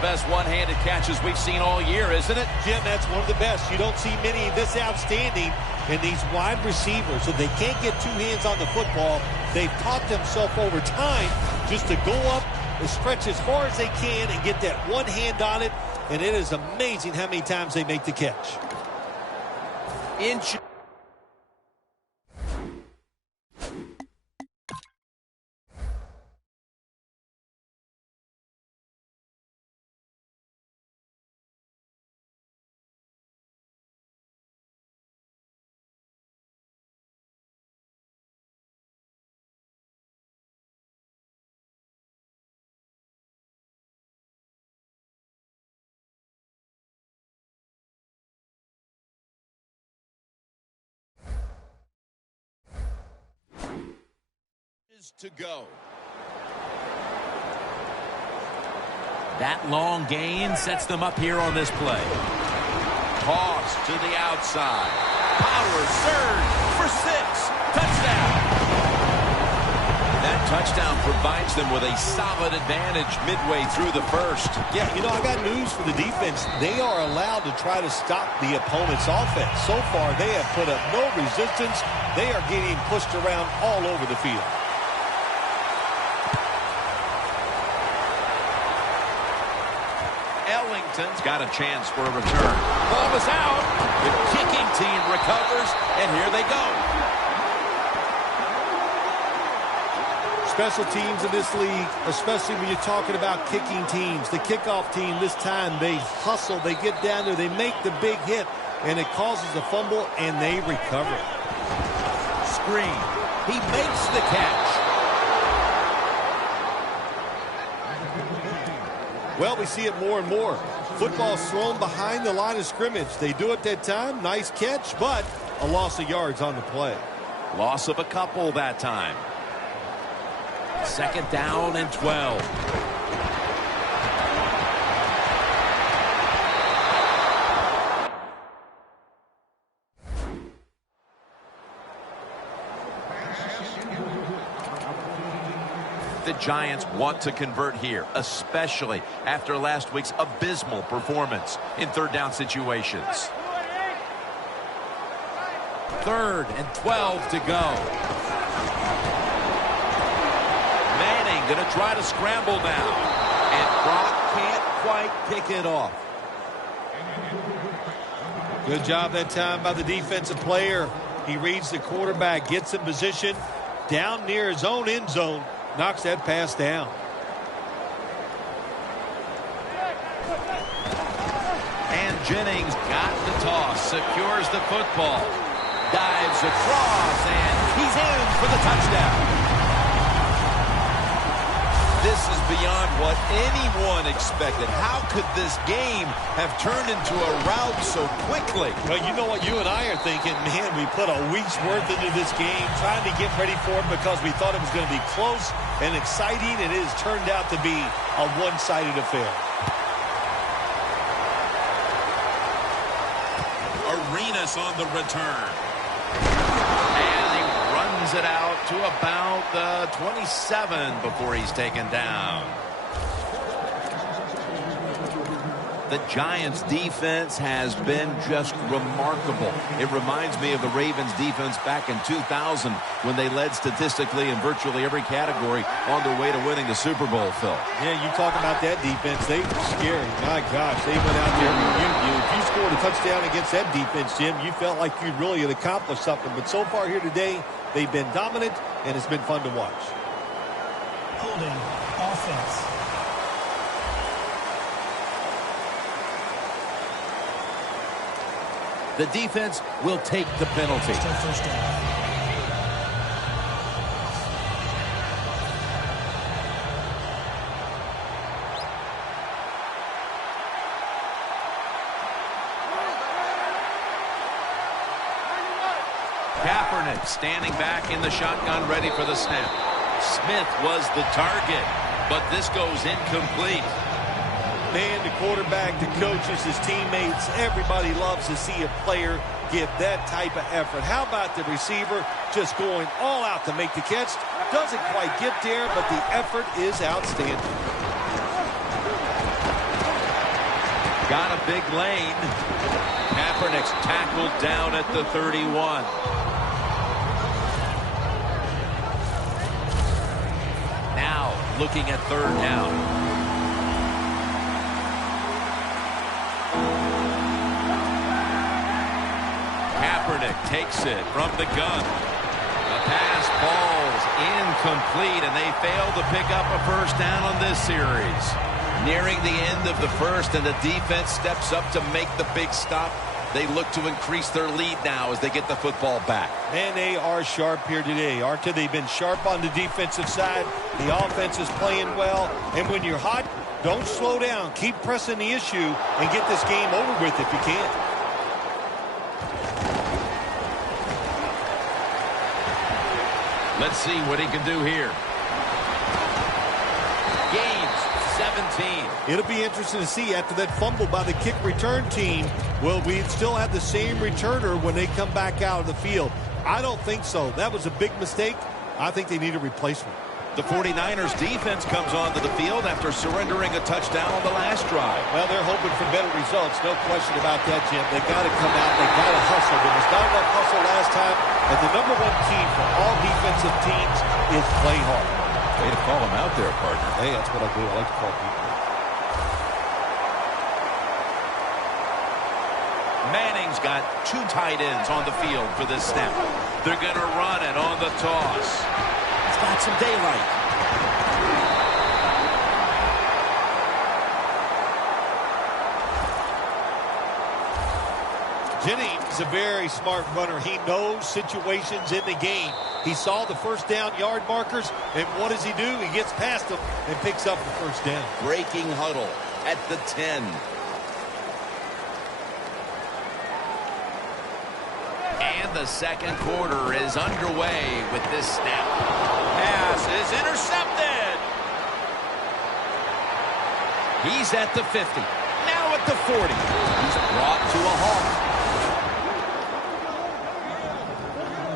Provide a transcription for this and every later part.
best one-handed catches we've seen all year, isn't it? Jim, that's one of the best. You don't see many this outstanding. And these wide receivers, if they can't get two hands on the football, they've taught themselves over time just to go up and stretch as far as they can and get that one hand on it. And it is amazing how many times they make the catch. To go. That long gain sets them up here on this play. Toss to the outside. Power surge for 6. Touchdown. That touchdown provides them with a solid advantage midway through the first. Yeah, you know, I got news for the defense. They are allowed to try to stop the opponent's offense. So far, they have put up no resistance. They are getting pushed around all over the field. Ellington's got a chance for a return. Ball is out. The kicking team recovers, and here they go. Special teams in this league, especially when you're talking about kicking teams. The kickoff team this time, they hustle, they get down there, they make the big hit, and it causes a fumble, and they recover. Screen. He makes the catch. Well, we see it more and more. Football's thrown behind the line of scrimmage. They do it that time. Nice catch, but a loss of yards on the play. Loss of a couple that time. 2nd down and 12. The Giants want to convert here, especially after last week's abysmal performance in 3rd down situations. 3rd and 12 to go. Manning going to try to scramble now. And Brock can't quite pick it off. Good job that time by the defensive player. He reads the quarterback, gets in position down near his own end zone. Knocks that pass down. And Jennings got the toss, secures the football, dives across, and he's in for the touchdown. This is beyond what anyone expected. How could this game have turned into a rout so quickly? Well, you know what you and I are thinking, man, we put a week's worth into this game, trying to get ready for it because we thought it was going to be close and exciting, and it has turned out to be a one-sided affair. Arenas on the return. And he runs it out to about the 27 before he's taken down. The Giants' defense has been just remarkable. It reminds me of the Ravens' defense back in 2000 when they led statistically in virtually every category on their way to winning the Super Bowl, Phil. Yeah, you talk about that defense. They were scary. My gosh, they went out there. If you scored a touchdown against that defense, Jim, you felt like you really had accomplished something. But so far here today, they've been dominant, and it's been fun to watch. Holding offense. The defense will take the penalty. Still first down. Kaepernick standing back in the shotgun, ready for the snap. Smith was the target, but this goes incomplete. Man, the quarterback, the coaches, his teammates, everybody loves to see a player give that type of effort. How about the receiver just going all out to make the catch? Doesn't quite get there, but the effort is outstanding. Got a big lane. Kaepernick's tackled down at the 31. Now looking at third down. Kaepernick takes it from the gun. The pass falls incomplete, and they fail to pick up a first down on this series. Nearing the end of the first, and the defense steps up to make the big stop. They look to increase their lead now as they get the football back. And they are sharp here today, aren't they? They've been sharp on the defensive side. The offense is playing well. And when you're hot, don't slow down. Keep pressing the issue and get this game over with if you can. Let's see what he can do here. Gains 17. It'll be interesting to see after that fumble by the kick return team, will we still have the same returner when they come back out of the field? I don't think so. That was a big mistake. I think they need a replacement. The 49ers defense comes onto the field after surrendering a touchdown on the last drive. Well, they're hoping for better results. No question about that, Jim. They got to come out. They got to hustle. There was not enough hustle last time. And the number one key for all defensive teams is play hard. Way to call him out there, partner. Hey, that's what I do. I like to call people. Manning's got two tight ends on the field for this snap. They're going to run it on the toss. It's got some daylight. Jennings is a very smart runner. He knows situations in the game. He saw the first down yard markers, and what does he do? He gets past them and picks up the first down. Breaking huddle at the 10. And the second quarter is underway with this snap. Pass is intercepted. He's at the 50. Now at the 40. He's brought to a halt.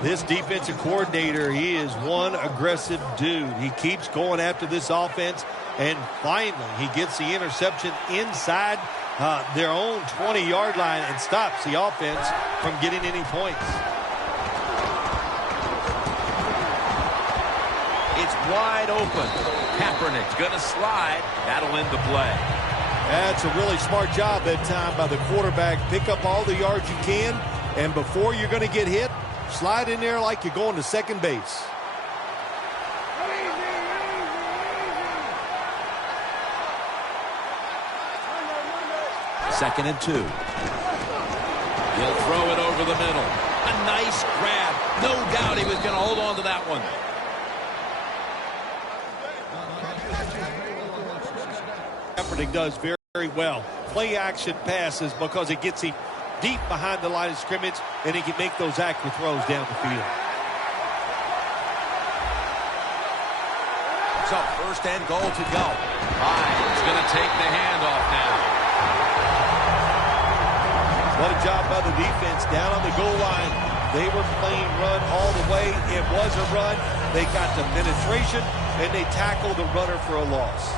This defensive coordinator, he is one aggressive dude. He keeps going after this offense, and finally he gets the interception inside their own 20-yard line and stops the offense from getting any points. It's wide open. Kaepernick's going to slide. That'll end the play. That's a really smart job that time by the quarterback. Pick up all the yards you can, and before you're going to get hit, slide in there like you're going to second base. Second and 2. He'll throw it over the middle. A nice grab. No doubt he was going to hold on to that one. Kaepernick does very, very well. Play action passes because it gets him deep behind the line of scrimmage, and he can make those accurate throws down the field. So first and goal to go. Hines going to take the handoff now. What a job by the defense down on the goal line. They were playing run all the way. It was a run. They got the penetration, and they tackled the runner for a loss.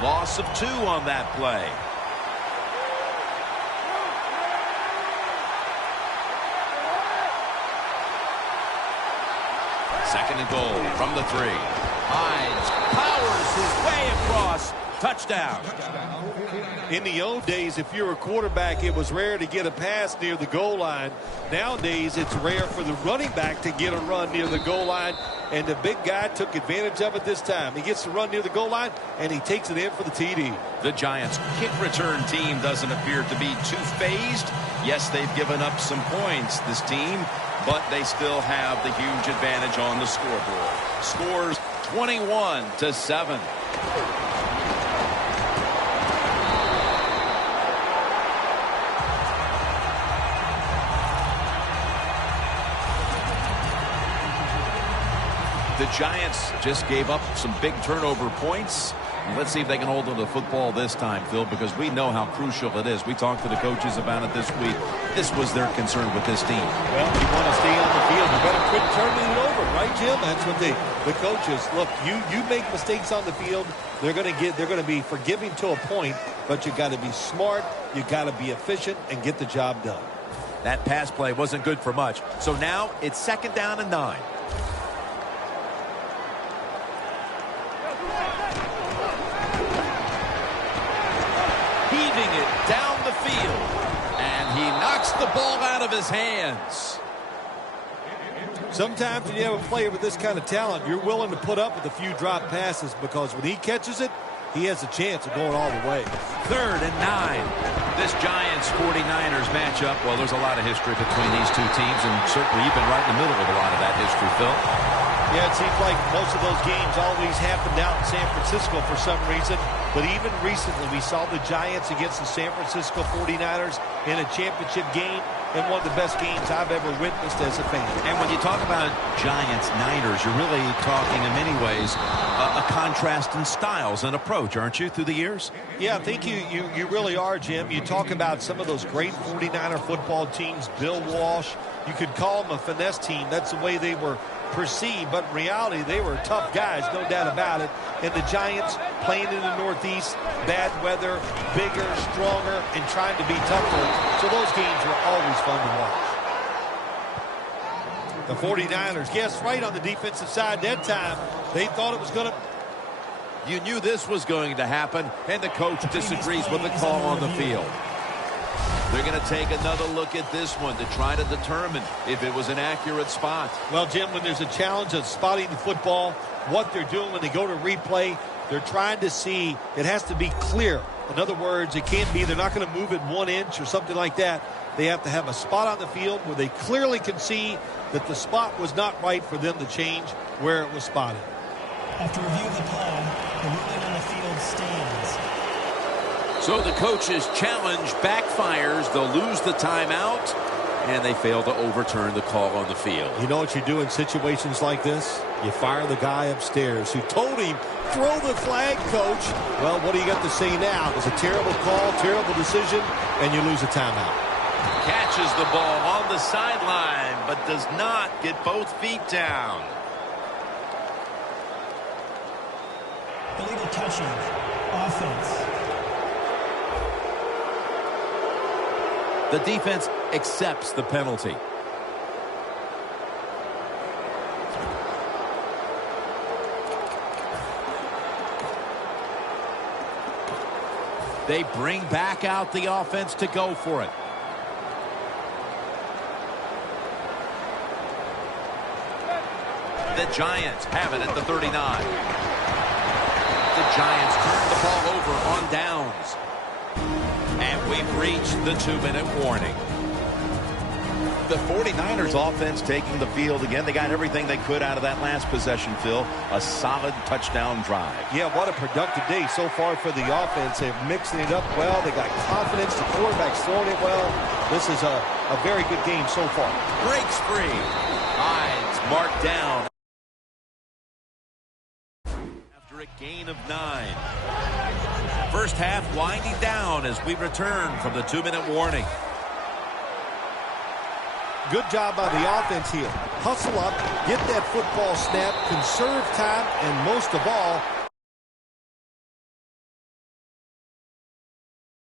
Loss of 2 on that play. Second and goal from the 3. Hines powers his way across. Touchdown. In the old days, if you're a quarterback, it was rare to get a pass near the goal line. Nowadays, it's rare for the running back to get a run near the goal line, and the big guy took advantage of it this time. He gets to run near the goal line, and he takes it in for the TD. The Giants' kick return team doesn't appear to be too phased. Yes, they've given up some points, this team, but they still have the huge advantage on the scoreboard. Scores 21-7. The Giants just gave up some big turnover points. Let's see if they can hold on to the football this time, Phil, because we know how crucial it is. We talked to the coaches about it this week. This was their concern with this team. Well, if you want to stay on the field, you better quit turning it over, right, Jim? That's what the coaches look. You make mistakes on the field, they're going to be forgiving to a point, but you got to be smart, you got to be efficient, and get the job done. That pass play wasn't good for much. So now it's 2nd down and 9. Heaving it down the field. And he knocks the ball out of his hands. Sometimes when you have a player with this kind of talent, you're willing to put up with a few drop passes because when he catches it, he has a chance of going all the way. 3rd and 9. This Giants-49ers matchup, well, there's a lot of history between these two teams, and certainly you've been right in the middle of a lot of that history, Phil. Yeah, it seems like most of those games always happened out in San Francisco for some reason. But even recently, we saw the Giants against the San Francisco 49ers in a championship game, and one of the best games I've ever witnessed as a fan. And when you talk about Giants-Niners, you're really talking in many ways a contrast in styles and approach, aren't you, through the years? Yeah, I think you really are, Jim. You talk about some of those great 49er football teams, Bill Walsh. You could call them a finesse team. That's the way they were perceived, but in reality, they were tough guys, no doubt about it. And the Giants playing in the Northeast, bad weather, bigger, stronger, and trying to be tougher. So those games were always fun to watch. The 49ers, yes, right on the defensive side that time. They thought it was going to... You knew this was going to happen, and the coach disagrees with the call on the field. They're going to take another look at this one to try to determine if it was an accurate spot. Well, Jim, when there's a challenge of spotting the football, what they're doing when they go to replay, they're trying to see, it has to be clear. In other words, it can't be, they're not going to move it 1 inch or something like that. They have to have a spot on the field where they clearly can see that the spot was not right for them to change where it was spotted. After review of the play, the ruling on the field stands. So the coach's challenge backfires. They'll lose the timeout, and they fail to overturn the call on the field. You know what you do in situations like this? You fire the guy upstairs who told him, throw the flag, coach. Well, what do you got to say now? It was a terrible call, terrible decision, and you lose a timeout. Catches the ball on the sideline, but does not get both feet down. Illegal touching. Offense. The defense accepts the penalty. They bring back out the offense to go for it. The Giants have it at the 39. The Giants turn the ball over on downs. And we've reached the 2-minute warning. The 49ers offense taking the field again. They got everything they could out of that last possession, Phil. A solid touchdown drive. Yeah, what a productive day so far for the offense. They're mixing it up well. They got confidence. The quarterback's throwing it well. This is a very good game so far. Breaks free. Hines marked down after a gain of 9. First half winding down as we return from the 2-minute warning. Good job by the offense here. Hustle up, get that football snap, conserve time, and most of all,